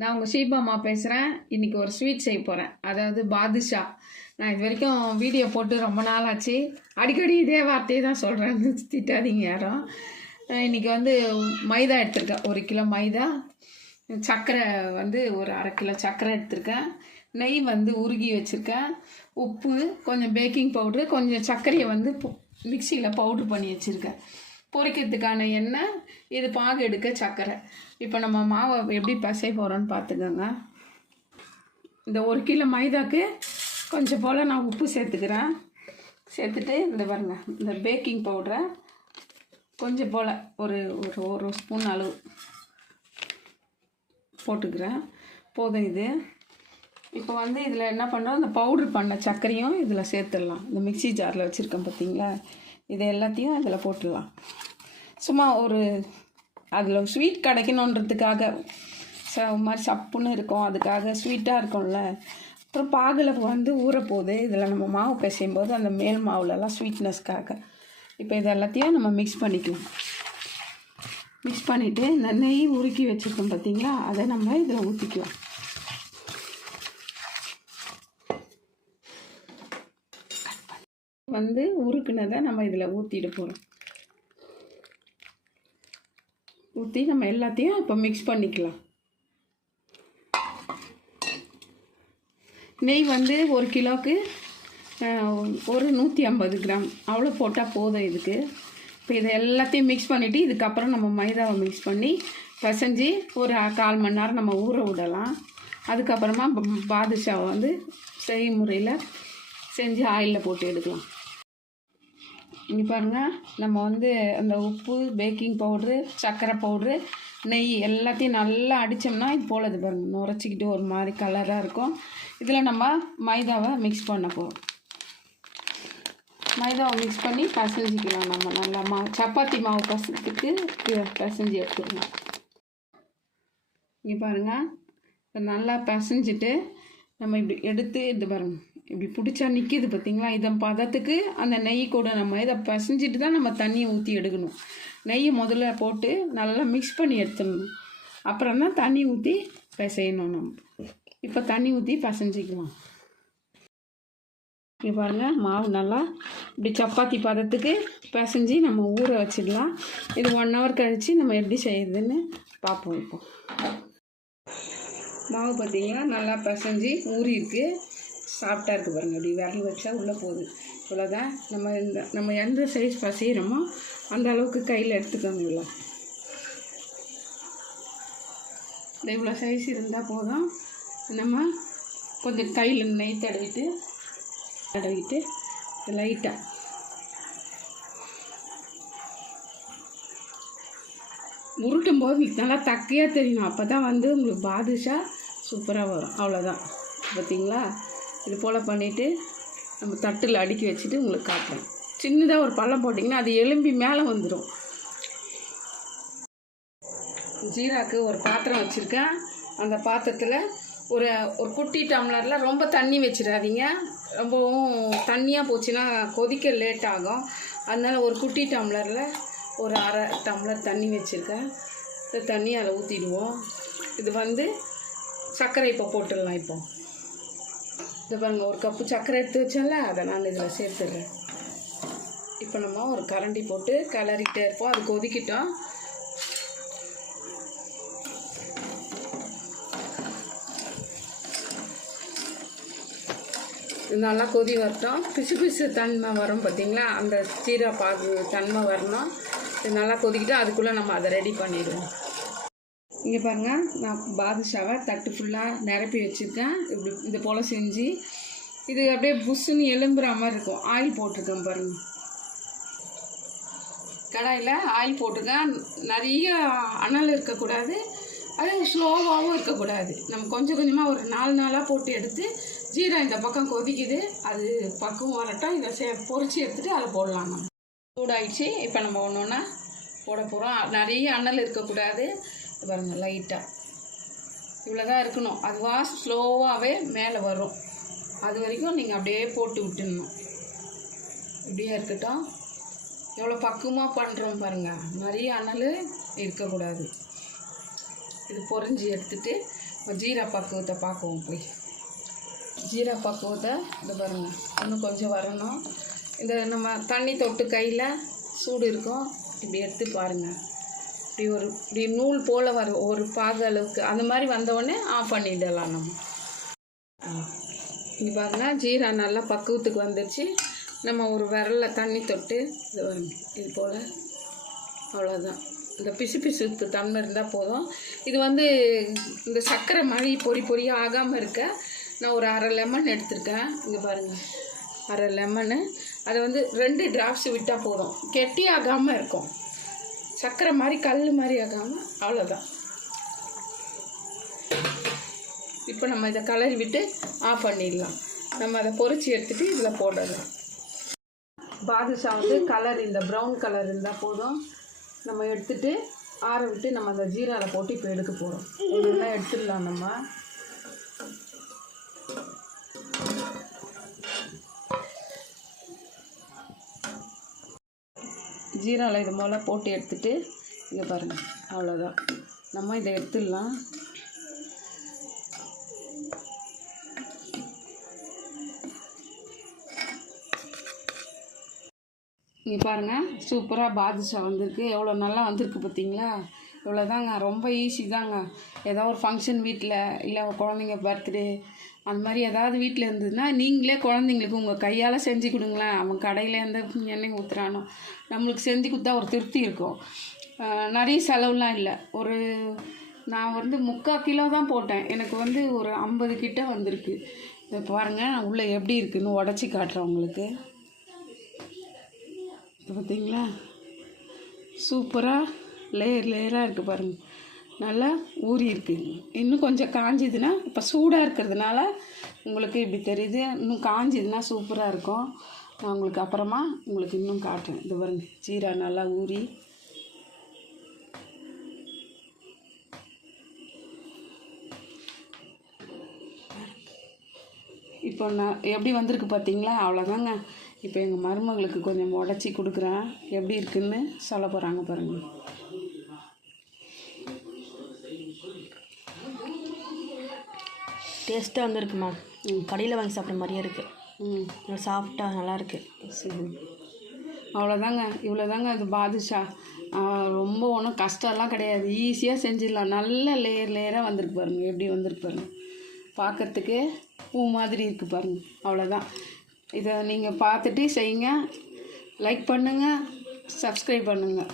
நான் உங்கள் ஷீபாம்மா பேசுகிறேன். இன்றைக்கி ஒரு ஸ்வீட் செய்ய போகிறேன், அதாவது பாதுஷா. நான் இது வரைக்கும் வீடியோ போட்டு ரொம்ப நாள் ஆச்சு. அடிக்கடி இதே வார்த்தையை தான் சொல்கிறேன்னு திட்டாதீங்க யாரும். இன்றைக்கி வந்து மைதா எடுத்திருக்கேன், 1 கிலோ மைதா. சர்க்கரை வந்து ஒரு 1/2 கிலோ சர்க்கரை எடுத்திருக்கேன். நெய் வந்து உருகி வச்சுருக்கேன். உப்பு, கொஞ்சம் பேக்கிங் பவுட்ரு, கொஞ்சம் சர்க்கரையை வந்து மிக்சியில் பவுட்ரு பண்ணி வச்சுருக்கேன். பொரிக்கிறதுக்கான எண்ணெய், இது பாகு எடுக்க சர்க்கரை. இப்போ நம்ம மாவை எப்படி பசை போகிறோன்னு பார்த்துக்கோங்க. இந்த 1 கிலோ மைதாக்கு கொஞ்சம் போல் நான் உப்பு சேர்த்துக்கிறேன். சேர்த்துட்டு இந்த பாருங்க, இந்த பேக்கிங் பவுடரை கொஞ்சம் போல் ஒரு ஸ்பூன் அளவு போட்டுக்கிறேன். போதும் இது. இப்போ வந்து இதில் என்ன பண்ணுறோம், இந்த பவுட்ரு பண்ண சர்க்கரையும் இதில் சேர்த்துடலாம். இந்த மிக்சி ஜாரில் வச்சுருக்கேன் பார்த்தீங்களா, இது எல்லாத்தையும் இதில் போட்டுடலாம். சும்மா ஒரு அதில் ஸ்வீட் கிடைக்கணுன்றதுக்காக மாதிரி சப்புன்னு இருக்கும், அதுக்காக ஸ்வீட்டாக இருக்கும்ல. அப்புறம் பாகில் வந்து ஊறப்போகுது, இதில் நம்ம மாவு பிசையும் போது அந்த மேல் மாவுலலாம் ஸ்வீட்னஸ்க்காக. இப்போ இது எல்லாத்தையும் நம்ம மிக்ஸ் பண்ணிக்கலாம். மிக்ஸ் பண்ணிவிட்டு இந்த நெய் உருக்கி வச்சுருக்கோம் பார்த்தீங்களா, அதை நம்ம இதில் ஊற்றிக்கலாம். வந்து உருக்குனதை நம்ம இதில் ஊற்றிட்டு போகிறோம். ஊற்றி நம்ம எல்லாத்தையும் இப்போ மிக்ஸ் பண்ணிக்கலாம். நெய் வந்து 1 கிலோவுக்கு ஒரு 150 கிராம் அவ்வளோ போட்டால் போதும் இதுக்கு. இப்போ இதை எல்லாத்தையும் மிக்ஸ் பண்ணிவிட்டு இதுக்கப்புறம் நம்ம மைதாவை மிக்ஸ் பண்ணி பிசைஞ்சு ஒரு 1/4 மணி நேரம் நம்ம ஊற விடலாம். அதுக்கப்புறமா பாதுஷாவை வந்து செய்முறையில் செஞ்சு ஆயிலில் போட்டு எடுக்கலாம். இங்கே பாருங்கள், நம்ம வந்து அந்த உப்பு, பேக்கிங் பவுட்ரு, சர்க்கரை பவுட்ரு, நெய் எல்லாத்தையும் நல்லா அடித்தோம்னா இது போல் இது பாருங்கள், நுரைச்சிக்கிட்டு ஒரு மாதிரி கலராக இருக்கும். இதில் நம்ம மைதாவை மிக்ஸ் பண்ண போகிறோம். மைதாவை மிக்ஸ் பண்ணி பிசைஞ்சிக்கலாம். நம்ம நல்லா மாவு, சப்பாத்தி மாவு பசத்துக்கு பிசைஞ்சு எடுத்துக்கலாம். இங்கே பாருங்கள், நல்லா பிசைஞ்சிட்டு நம்ம இப்படி எடுத்து இது பாருங்கள், இப்படி பிடிச்சா நிற்கிது பார்த்தீங்களா, இதன் பதத்துக்கு அந்த நெய் கூட நம்ம இதை பிசைஞ்சிட்டு தான் நம்ம தண்ணியை ஊற்றி எடுக்கணும். நெய்யை முதல்ல போட்டு நல்லா மிக்ஸ் பண்ணி எடுத்துடணும். அப்புறம் தான் தண்ணி ஊற்றி பிசையணும். நம்ம இப்போ தண்ணி ஊற்றி பிசைஞ்சிக்கலாம். இங்கே பாருங்கள், மாவு நல்லா இப்படி சப்பாத்தி பதத்துக்கு பிசைஞ்சி நம்ம ஊற வச்சிடலாம். இது 1 ஹவர் கழித்து நம்ம எப்படி செய்யுதுன்னு பார்ப்போம். இப்போ மாவு பார்த்திங்கன்னா நல்லா பிசைஞ்சி ஊறி இருக்குது, சாஃப்டாக இருக்குது பாருங்கள். அப்படி விரல் வச்சா உள்ளே போகுது. இவ்வளோதான். நம்ம எந்த சைஸ் பசைகிறோமோ அந்த அளவுக்கு கையில் எடுத்துக்கோங்க. இவ்வளோ சைஸ் இருந்தால் போதும். நம்ம கொஞ்சம் கையில் நெய் தடவிட்டு லைட்டாக உருட்டும் போது நல்லா தக்கையாக தெரியணும். அப்போ தான் வந்து உங்களுக்கு பாதுஷா சூப்பராக வரும். அவ்வளோதான். பார்த்தீங்களா, இது போல் பண்ணிவிட்டு நம்ம தட்டில் அடுக்கி வச்சுட்டு உங்களுக்கு காட்டுறேன். சின்னதாக ஒரு பள்ளம் போட்டிங்கன்னா அது எலும்பி மேலே வந்துடும். ஜீராக்கு ஒரு பாத்திரம் வச்சுருக்கேன். அந்த பாத்திரத்தில் ஒரு குட்டி டம்ளரில் ரொம்ப தண்ணி வச்சிடாதீங்க. ரொம்பவும் தண்ணியாக போச்சுன்னா கொதிக்க லேட் ஆகும். அதனால் ஒரு குட்டி டம்ளரில் ஒரு 1/2 டம்ளர் தண்ணி வச்சுருக்கேன். இந்த தண்ணி அதில் ஊற்றிடுவோம். இது வந்து சர்க்கரை இப்போ போட்டுடலாம். இப்போ இது பாருங்கள், 1 கப்பு சர்க்கரை எடுத்து வச்சேன்ல, அதை நான் இதில் சேர்த்துடுறேன். இப்போ நம்ம ஒரு கரண்டி போட்டு கிளறிட்டே இருப்போம். அது கொதிக்கிட்டோம். இது நல்லா கொதி வரட்டும். பிசு தன்மை வரும் பார்த்தீங்களா, அந்த சீரா பாகு தன்மை வரணும். இது நல்லா கொதிக்கிட்டு அதுக்குள்ளே நம்ம அதை ரெடி பண்ணிடுவோம். இங்கே பாருங்கள், நான் பாதுஷாவை தட்டு ஃபுல்லாக நிரப்பி வச்சுருக்கேன். இப்படி இது போல் செஞ்சு இது அப்படியே புஷ்ஷுன்னு எலும்புற மாதிரி இருக்கும். ஆயில் போட்டிருக்கேன் பாருங்கள். கடாயில் ஆயில் போட்டிருக்கேன். நிறைய அனல் இருக்கக்கூடாது, அது ஸ்லோவாகவும் இருக்கக்கூடாது. நம்ம கொஞ்சம் கொஞ்சமாக ஒரு 4 நாளாக போட்டு எடுத்து ஜீரா இந்த பக்கம் கொதிக்குது, அது பக்கம் வரட்டும். இதை பொரிச்சு எடுத்துகிட்டு அதை போடலாம். நம்ம சூடாயிடுச்சு. இப்போ நம்ம ஒன்று ஒன்றா போட போகிறோம். நிறைய அனல் இருக்கக்கூடாது. பாருங்கள், லைட்டாக இவ்வளோ தான் இருக்கணும். அதுவாக ஸ்லோவாகவே மேலே வரும். அது வரைக்கும் நீங்கள் அப்படியே போட்டு விட்டுடணும். இப்படியே இருக்கட்டும். எவ்வளோ பக்குவமாக பண்ணுறோம் பாருங்கள். நிறைய அனல் இருக்கக்கூடாது. இது பொரிஞ்சு எடுத்துகிட்டு ஜீரா பக்குவத்தை பார்க்குவோம் போய். ஜீரா பக்குவத்தை இது பாருங்கள், இன்னும் கொஞ்சம் வரணும். இந்த நம்ம தண்ணி தொட்டு கையில் சூடு இருக்கும், இப்படி எடுத்து பாருங்கள். இப்படி நூல் போல் வரும் ஒரு பாகு அளவுக்கு. அந்த மாதிரி வந்தவுடனே ஆஃப் பண்ணிடலாம் நம்ம. இங்கே பாருங்கள், ஜீரா நல்லா பக்குவத்துக்கு வந்துடுச்சு. நம்ம ஒரு விரலில் தண்ணி தொட்டு இது போல், அவ்வளோதான். இந்த பிசுக்கு தன்மை இருந்தால் போதும். இது இந்த சர்க்கரை மாதிரி பொரியாக ஆகாமல் இருக்க நான் ஒரு அரை லெமன் எடுத்திருக்கேன். இங்கே பாருங்கள், அரை லெமனு. அதை 2 டிராப்ஸ் விட்டால் போதும், கெட்டி ஆகாமல் இருக்கும். சர்க்கரை மாதிரி கல் மாதிரி ஆகாமல், அவ்வளோதான். இப்போ நம்ம இதை கலரி விட்டு ஆஃப் பண்ணிடலாம். நம்ம அதை பொரிச்சு எடுத்துகிட்டு இதில் போடலாம். பாதுஷா கலர் இந்த ப்ரௌன் கலர் இருந்தால் போதும். நம்ம எடுத்துகிட்டு ஆற விட்டு நம்ம அந்த ஜீராவில் போட்டு இப்போ எடுக்க போகிறோம். இதெல்லாம் எடுத்துடலாம். நம்ம ஜீராவில் இது போல் போட்டு எடுத்துகிட்டு இங்கே பாருங்கள், அவ்வளோதான். நம்ம இதை எடுத்துடலாம். இங்கே பாருங்கள், சூப்பராக பாதுஷா வந்திருக்கு. எவ்வளோ நல்லா வந்திருக்கு பார்த்தீங்களா? இவ்வளோதாங்க, ரொம்ப ஈஸி தாங்க. ஏதோ ஒரு ஃபங்க்ஷன் வீட்டில், இல்லை குழந்தைங்க பர்த்டே அந்த மாதிரி ஏதாவது வீட்டில் இருந்ததுன்னா நீங்களே குழந்தைங்களுக்கு உங்கள் கையால் செஞ்சு கொடுங்களேன். அவன் கடையில் எந்த எண்ணெய் ஊற்றுறானோ நம்மளுக்கு செஞ்சு கொடுத்தா ஒரு திருப்தி இருக்கும். நிறைய செலவுலாம் இல்லை. நான் 3/4 கிலோ தான் போட்டேன். எனக்கு ஒரு 50 கிட்ட வந்திருக்கு. இதை பாருங்கள், உள்ளே எப்படி இருக்குதுன்னு உடச்சி காட்டுறேன் உங்களுக்கு. பார்த்தீங்களா, சூப்பராக லேயராக இருக்குது பாருங்கள். நல்லா ஊறி இருக்குது. இன்னும் கொஞ்சம் காஞ்சிதுன்னா, இப்போ சூடாக இருக்கிறதுனால உங்களுக்கு இப்படி தெரியுது. இன்னும் காஞ்சிதுன்னா சூப்பராக இருக்கும். நான் உங்களுக்கு அப்புறமா இன்னும் காட்டுறேன். இது பாருங்க, ஜீரா நல்லா ஊறி இப்போ நான் எப்படி வந்திருக்கு பார்த்தீங்களா? அவ்வளோதாங்க. இப்போ எங்கள் மருமகளுக்கு கொஞ்சம் உடச்சி கொடுக்குறேன். எப்படி இருக்குன்னு சொல்ல போகிறாங்க பாருங்கள். டேஸ்ட்டாக வந்துருக்குமா? கடையில் வாங்கி சாப்பிட்ற மாதிரியே இருக்குது. நல்லா சாஃப்டாக நல்லாயிருக்கு. சரி, அவ்வளோதாங்க. இவ்வளோதாங்க இது பாதுஷா. ரொம்ப ஒன்றும் கஷ்டம்லாம் கிடையாது, ஈஸியாக செஞ்சிடலாம். நல்ல லேயராக வந்திருக்கு பாருங்கள். எப்படி வந்திருக்கு பாருங்கள், பார்க்குறதுக்கு பூ மாதிரி இருக்குது பாருங்கள். அவ்வளோதான். இதை நீங்கள் பார்த்துட்டு செய்யுங்க. லைக் பண்ணுங்கள், சப்ஸ்கிரைப் பண்ணுங்கள்.